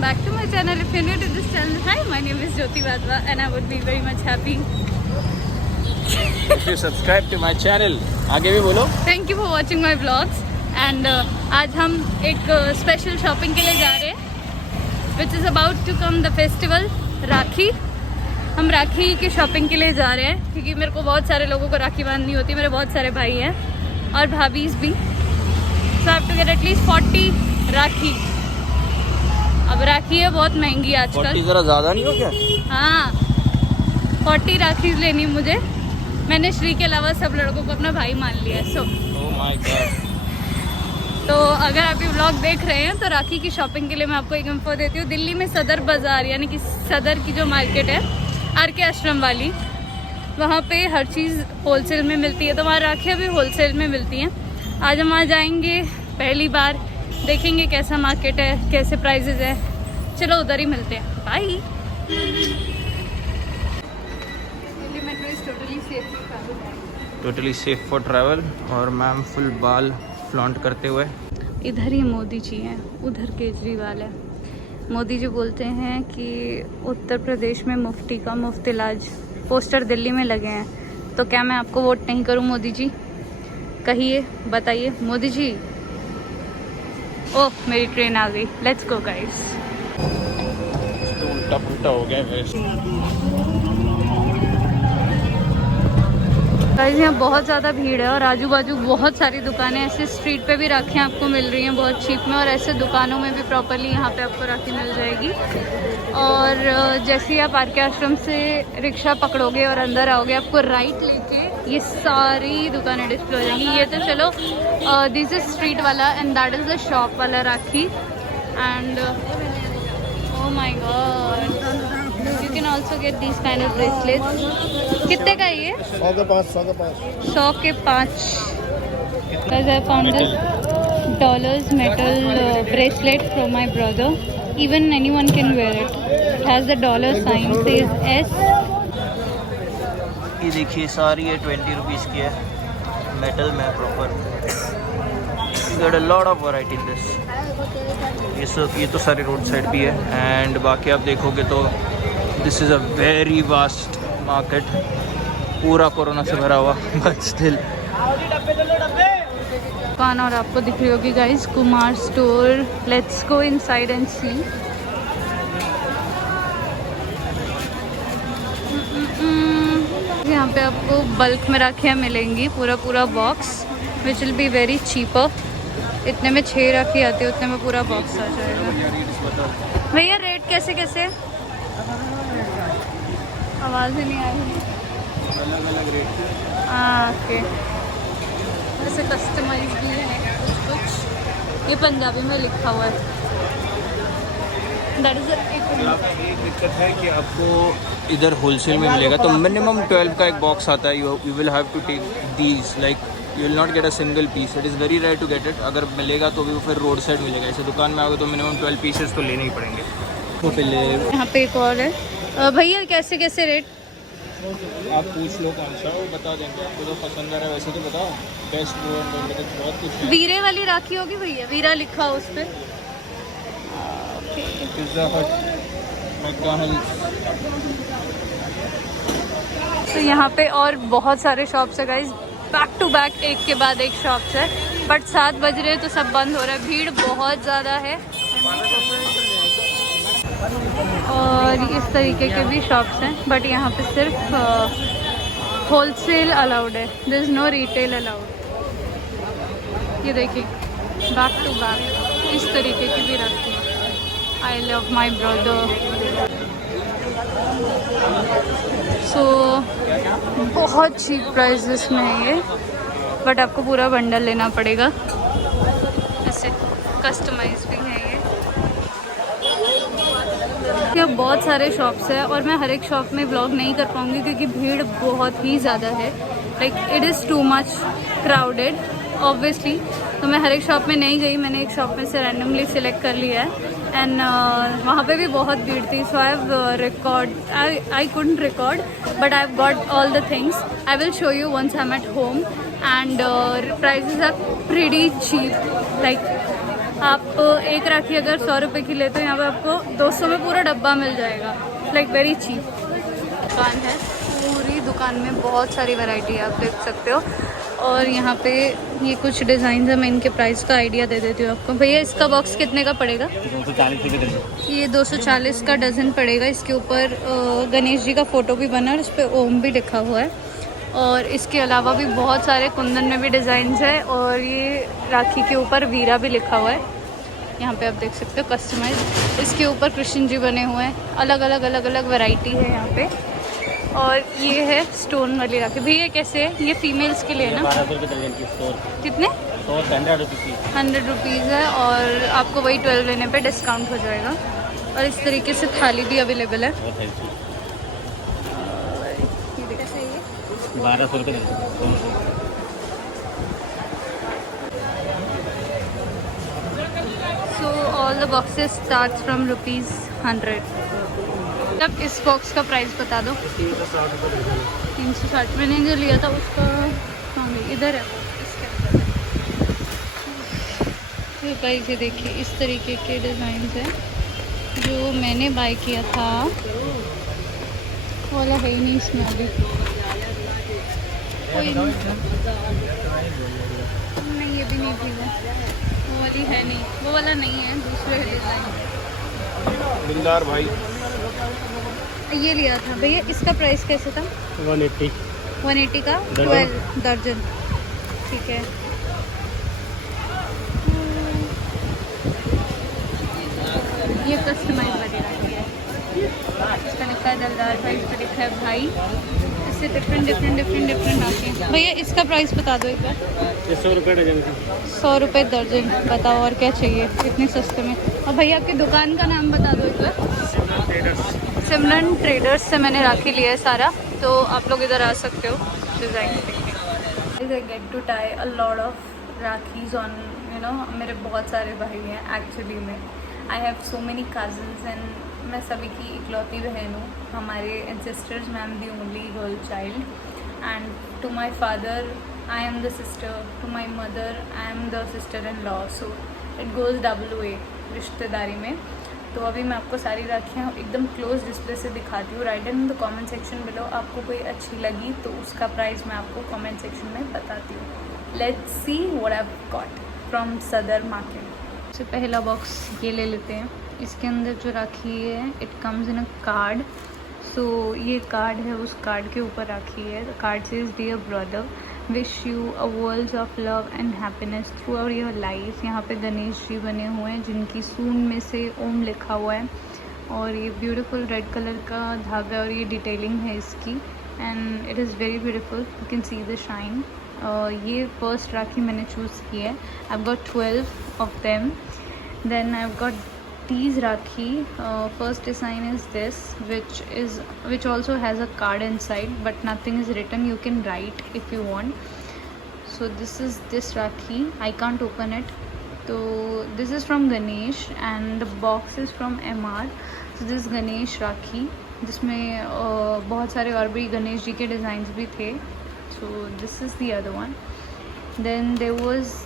welcome back to my channel. If you're new to this channel, hi, my name is Jyoti Wadhwa and I would be very much happy if you subscribe to my channel. आगे भी बोलो. Thank you for watching my vlogs and आज हम एक special shopping के लिए जा रहे हैं which is about to come the festival राखी. हम राखी की शॉपिंग के लिए जा रहे हैं क्योंकि मेरे को बहुत सारे लोगों को राखी बांधनी होती है. मेरे बहुत सारे भाई हैं और भाभीज भी. So I have to get at least 40 राखी. अब राखी है बहुत महंगी आजकल. 40 जरा ज़्यादा नहीं हो क्या? हाँ 40 राखी लेनी मुझे. मैंने श्री के अलावा सब लड़कों को अपना भाई मान लिया है. Oh my God. तो अगर आप ये व्लॉग देख रहे हैं तो राखी की शॉपिंग के लिए मैं आपको एक इन्फो देती हूँ. दिल्ली में सदर बाज़ार यानी कि सदर की जो मार्केट है RK आश्रम वाली, वहाँ पे हर चीज़ होलसेल में मिलती है. तो वहाँ राखियाँ भी होलसेल में मिलती हैं. आज हम वहाँ जाएंगे पहली बार, देखेंगे कैसा मार्केट है, कैसे प्राइजेज है. चलो उधर ही मिलते हैं. Bye. Delhi metro is totally safe for travel. और मैम फुल बाल फ्लॉन्ट करते हुए. इधर ही मोदी जी हैं, उधर केजरीवाल है. मोदी जी बोलते हैं कि उत्तर प्रदेश में मुफ्ती का मुफ्त इलाज पोस्टर दिल्ली में लगे हैं. तो क्या मैं आपको वोट नहीं करूं मोदी जी? कहिए, बताइए मोदी जी. ओह मेरी ट्रेन आ गई. Let's go guys. उल्टा पुल्टा हो गया गाइस यहाँ बहुत ज़्यादा भीड़ है और आजू बाजू बहुत सारी दुकानें. ऐसे स्ट्रीट पे भी राखियाँ आपको मिल रही हैं बहुत चीप में, और ऐसे दुकानों में भी प्रॉपरली यहाँ पे आपको राखी मिल जाएगी. और जैसे ही आप RK आश्रम से रिक्शा पकड़ोगे और अंदर आओगे, आपको राइट लेके ये सारी दुकानें डिस्प्ले हो जाएंगी. ये तो चलो दिस इज स्ट्रीट वाला and that is the shop वाला rakhi. And oh my God, you can also get these kind of bracelets. कितने का ये? 100 के 5. 100 के 5. Guys, I found this dollars metal bracelet from my brother. Even anyone can wear it. It has the dollar sign. Says S. ये देखिए सारी ये 20 rupees की है. मेटल में proper. You got a lot of variety in this. ये तो सारी रोड साइड भी है. एंड बाकी आप देखोगे तो this is a very vast market. पूरा कोरोना से भरा हुआ बट स्टिल. दुकान और आपको दिख रही होगी guys, Kumar store. Let's go inside and see. यहाँ पे आपको बल्क में राखियाँ मिलेंगी, पूरा box which will be very cheaper. इतने में 6 राखी आती है, उतने में पूरा बॉक्स आ जाएगा. भैया रेट कैसे कैसे? आवाज़ ही नहीं आ रही. अलग रेट. हाँ ओके. ऐसे कस्टमाइज भी है कुछ. ये पंजाबी में लिखा हुआ है. दैट इज एक दिक्कत है कि आपको इधर होलसेल में मिलेगा तो मिनिमम 12 का एक बॉक्स आता है. You will have to take these. Like you will not get a single piece. It is very rare to get it. अगर मिलेगा तो भी फिर रोड साइड मिलेगा. ऐसे दुकान में आओगे तो मिनिमम 12 पीसेस तो लेने ही पड़ेंगे. तो पहले यहाँ पे एक और है. भैया कैसे कैसे रेट? आप पूछ लो कौन सा, वो बता देंगे. आपको तो पसंद आ रहा है वैसे तो बताओ. बेस्ट वो बहुत कुछ है. वीरे वाली राखी होगी भैया? वीरा लिखा हो उस पर. पिज़्ज़ा हट, मैकडॉनल्ड्स. तो यहाँ पे और बहुत सारे शॉप्स है गाइस. बैक टू बैक एक के बाद एक शॉप्स है. बट 7 बज रहे तो सब बंद हो रहा है. भीड़ बहुत ज़्यादा है. और इस तरीके के भी शॉप्स हैं बट यहाँ पे सिर्फ होलसेल अलाउड है. There is no retail allowed. ये देखिए बैक टू बैक इस तरीके की भी रखती है. I love my brother. सो बहुत चीप प्राइसेस में है ये, बट आपको पूरा बंडल लेना पड़ेगा. ऐसे कस्टमाइज भी है ये. यहाँ बहुत सारे शॉप्स हैं और मैं हर एक शॉप में व्लॉग नहीं कर पाऊँगी क्योंकि भीड़ बहुत ही ज़्यादा है. Like it is too much crowded obviously. तो मैं हर एक शॉप में नहीं गई. मैंने एक शॉप में से रैंडमली सिलेक्ट कर लिया है एंड वहाँ पे भी बहुत भीड़ थी. सो आई couldn't record but I've got all the things. I will show you once I'm at home and prices are pretty cheap. Like आप एक राखी अगर 100 रुपये की लेते हो, यहाँ पे आपको 200 में पूरा डब्बा मिल जाएगा, लाइक वेरी चीप। दुकान है, पूरी दुकान में बहुत सारी वैरायटी है, आप देख सकते हो। और यहाँ पे ये कुछ डिज़ाइन है, मैं इनके प्राइस का आइडिया दे देती हूँ आपको। भैया इसका बॉक्स कितने का पड़ेगा? 240 रुपये दर्जन। ये 240 का डज़न पड़ेगा। इसके ऊपर गणेश जी का फ़ोटो भी बना है और इस पर ओम भी लिखा हुआ है। और इसके अलावा भी बहुत सारे कुंदन में भी डिज़ाइंस है, और ये राखी के ऊपर वीरा भी लिखा हुआ है। यहाँ पे आप देख सकते हो कस्टमाइज। इसके ऊपर कृष्ण जी बने हुए हैं, अलग अलग वैरायटी है यहाँ पे। और ये है स्टोन वाली राखी। भैया कैसे है? ये फीमेल्स के लिए है ना? 1200 रुपये दर्जन की। 100 कितने? 100 रुपये की। 100 रुपीज़ है, और आपको वही 12 लेने पे डिस्काउंट हो जाएगा। और इस तरीके से थाली भी अवेलेबल है। बहुत है। ये देखा सही है, 1200 रुपये दर्जन। So all the boxes start from ₹100। अब इस बॉक्स का प्राइस बता दो। 360। मैंने जो लिया था उसका, हाँ इधर है इसके अंदर। तो गाइस ये देखिए, इस तरीके के डिज़ाइन हैं जो मैंने बाय किया था। वाला है ही नहीं इसमें अभी, कोई नहीं, ये भी नहीं थी वो वाली है नहीं, वो वाला नहीं है, दूसरे डिज़ाइन। दिलदार भाई ये लिया था भैया। इसका प्राइस कैसे था? 180 का 12 दर्जन। ठीक है। ये कस्टमाइज वाली राखी है, इसका लिखा है दिलदार भाई, इस पर लिखा है भाई। इससे डिफरेंट राखी है। भैया इसका प्राइस बता दो एक बार। 100 रुपये डजन की। 100 रुपये दर्जन। बताओ और क्या चाहिए इतने सस्ते में। और भैया आपकी दुकान का नाम बता दो एक बार। सिमरन ट्रेडर्स से मैंने राखी लिया है सारा, तो आप लोग इधर आ सकते हो डिज़ाइन देखने। I get to tie a lot of rakhis on मेरे बहुत सारे भाई हैं एक्चुअली में। I have so many cousins and मैं सभी की इकलौती बहन हूँ। हमारे एंसेस्टर्स में I am the only girl child, and to my father I am the sister, to my mother I am the sister in law, so it goes double way रिश्तेदारी में। तो अभी मैं आपको सारी राखियाँ एकदम क्लोज डिस्प्ले से दिखाती हूँ। Right in the comment section below आपको कोई अच्छी लगी तो उसका प्राइस मैं आपको कमेंट सेक्शन में बताती हूँ। Let's see what I have got from सदर मार्केट। सबसे पहला बॉक्स ये ले लेते हैं। इसके अंदर जो राखी है it comes in a card. So ये कार्ड है, उस कार्ड के ऊपर राखी है। The card says dear brother, wish you a world of love and happiness throughout your life. यहाँ पे गणेश जी बने हुए हैं जिनकी सूंड में से ओम लिखा हुआ है, और ये ब्यूटीफुल रेड कलर का धागा है और ये डिटेलिंग है इसकी, and it is very beautiful. You can see the shine. ये फर्स्ट राखी मैंने चूज़ की है। I have got 12 of them. Then I have got these rakhi. First design is this, which also has a card inside, but nothing is written. You can write if you want. So this is this rakhi. I can't open it. So this is from Ganesh and the box is from MR. So this is Ganesh rakhi, जिसमें बहुत सारे और भी गणेश जी के designs भी थे. So this is the other one. Then there was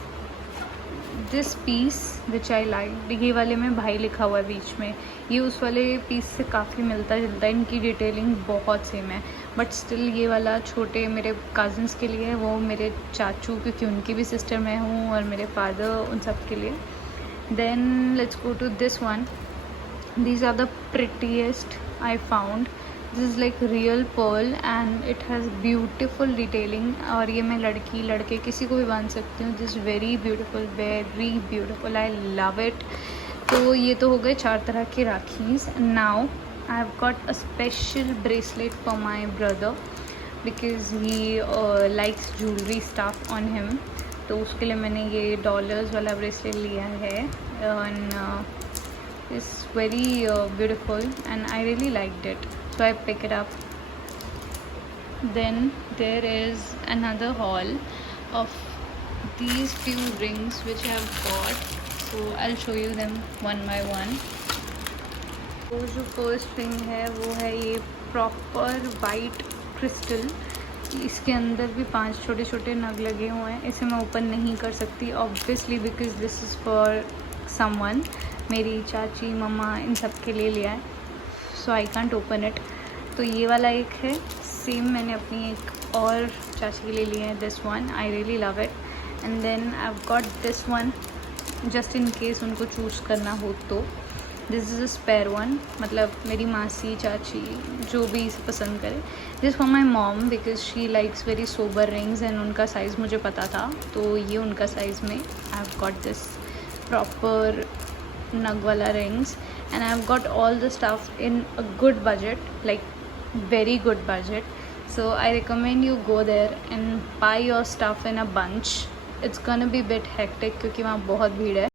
this piece which I like. ये वाले में भाई लिखा हुआ है बीच में, ये उस वाले पीस से काफ़ी मिलता जुलता है। इनकी डिटेलिंग बहुत सेम है, बट स्टिल ये वाला छोटे मेरे कज़न्स के लिए है, वो मेरे चाचू, क्योंकि उनकी भी सिस्टर मैं हूँ, और मेरे फादर, उन सब के लिए. Then let's go to this one. These are the prettiest I found. This is like real pearl and it has beautiful detailing. और ये मैं लड़की लड़के किसी को भी बांध सकती हूँ. This very beautiful, very beautiful, I love it. तो ये तो हो गए 4 तरह के rakhis. Now I have got a special bracelet for my brother because he likes jewellery stuff on him. तो उसके लिए मैंने ये डॉलर्स वाला ब्रेसलेट लिया है. And it's very beautiful and I really liked it. So I pick it up. Then there is another haul of these few rings which I have got. So I'll show you them one by one. वो जो first ring है वो है ये proper white crystal. इसके अंदर भी 5 छोटे छोटे नग लगे हुए हैं. इसे मैं ओपन नहीं कर सकती obviously because this is for someone, मेरी चाची मम्मा इन सब के लिए लिया है, सो आई कांट ओपन इट। तो ये वाला एक है, सेम मैंने अपनी एक और चाची के लिए लिया है, this one I really love it. And then I have got this one just in case उनको चूज़ करना हो तो। This is a spare one, मतलब मेरी मासी चाची जो भी इसे पसंद करे। This for my mom because she likes very sober rings and उनका साइज़ मुझे पता था, तो ये उनका साइज़ में। I have got this proper नग वाला rings and I have got all the stuff in a good budget, like very good budget. So I recommend you go there and buy your stuff in a bunch. It's gonna be a bit hectic क्योंकि वहाँ बहुत भीड़ है।